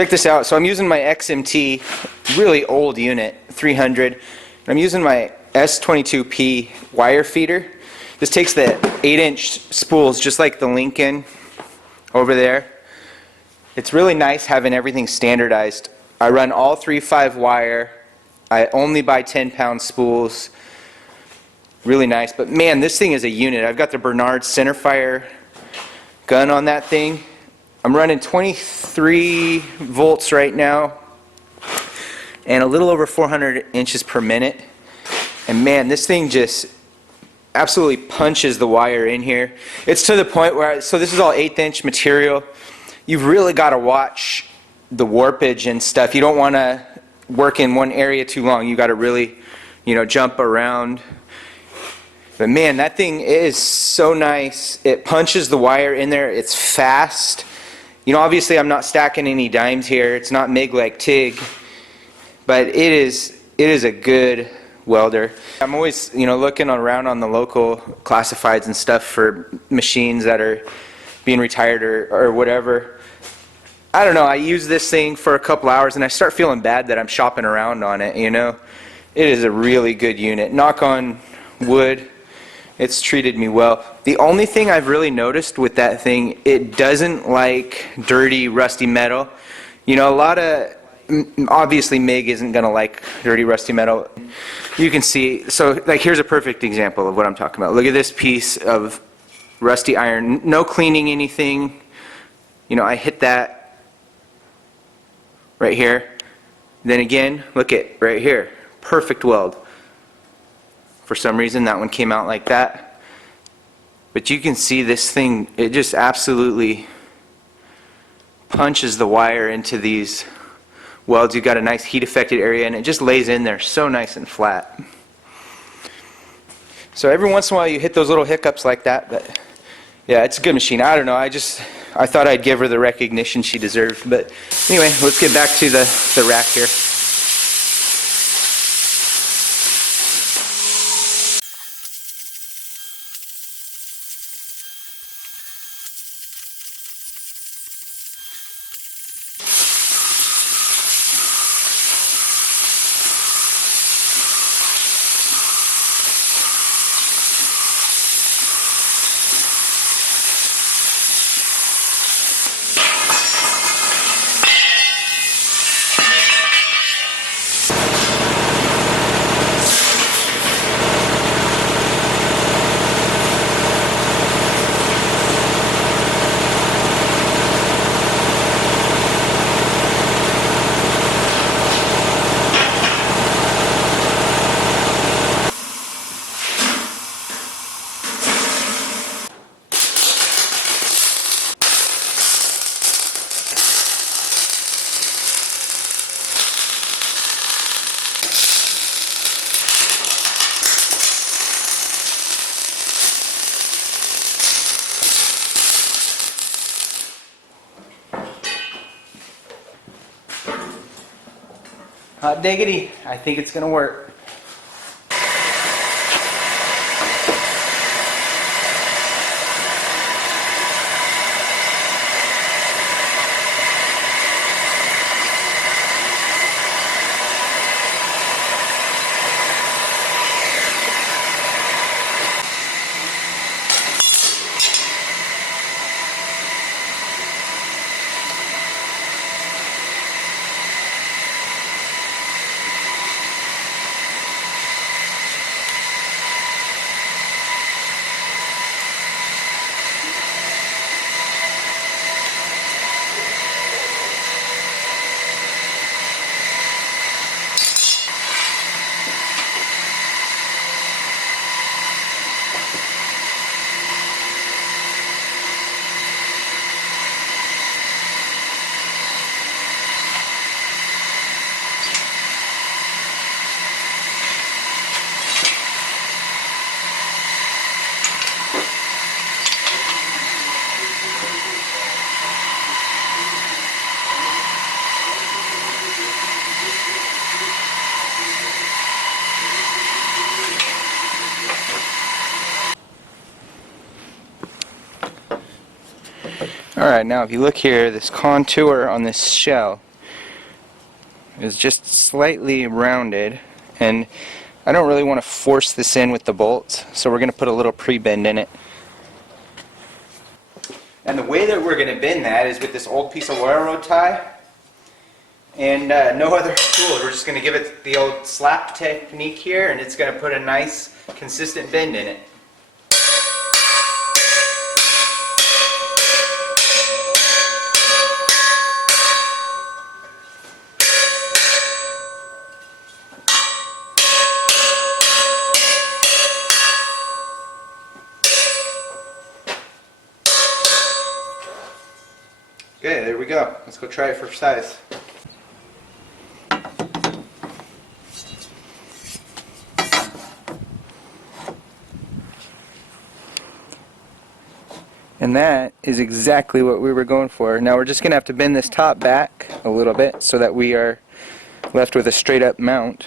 Check this out. So I'm using my XMT, really old unit, 300. I'm using my S22P wire feeder. This takes the 8-inch spools just like the Lincoln over there. It's really nice having everything standardized. I run all 3.5 wire. I only buy 10-pound spools. Really nice. But man, this thing is a unit. I've got the Bernard centerfire gun on that thing. I'm running 23 volts right now and a little over 400 inches per minute. And man, this thing just absolutely punches the wire in here. It's to the point where, so this is all 1/8 inch material. You've really got to watch the warpage and stuff. You don't want to work in one area too long. You got to really, jump around. But man, that thing is so nice. It punches the wire in there. It's fast. Obviously I'm not stacking any dimes here. It's not MIG like TIG, but it is a good welder. I'm always, looking around on the local classifieds and stuff for machines that are being retired or whatever. I don't know, I use this thing for a couple hours and I start feeling bad that I'm shopping around on it, It is a really good unit. Knock on wood, it's treated me well. The only thing I've really noticed with that thing, it doesn't like dirty, rusty metal. Obviously MIG isn't going to like dirty, rusty metal. You can see, so like here's a perfect example of what I'm talking about. Look at this piece of rusty iron, no cleaning anything. I hit that right here. Then again, look at right here, perfect weld. For some reason that one came out like that. But you can see this thing, it just absolutely punches the wire into these welds. You've got a nice heat affected area and it just lays in there so nice and flat. So every once in a while you hit those little hiccups like that, but yeah, it's a good machine. I don't know, I thought I'd give her the recognition she deserved. But anyway, let's get back to the rack here. Hot diggity, I think it's going to work. Alright, now if you look here, this contour on this shell, is just slightly rounded, and I don't really want to force this in with the bolts, so we're going to put a little pre-bend in it. And the way that we're going to bend that is with this old piece of railroad tie and no other tool. We're just going to give it the old slap technique here, and it's going to put a nice consistent bend in it. Okay, there we go. Let's go try it for size. And that is exactly what we were going for. Now we're just going to have to bend this top back a little bit so that we are left with a straight up mount.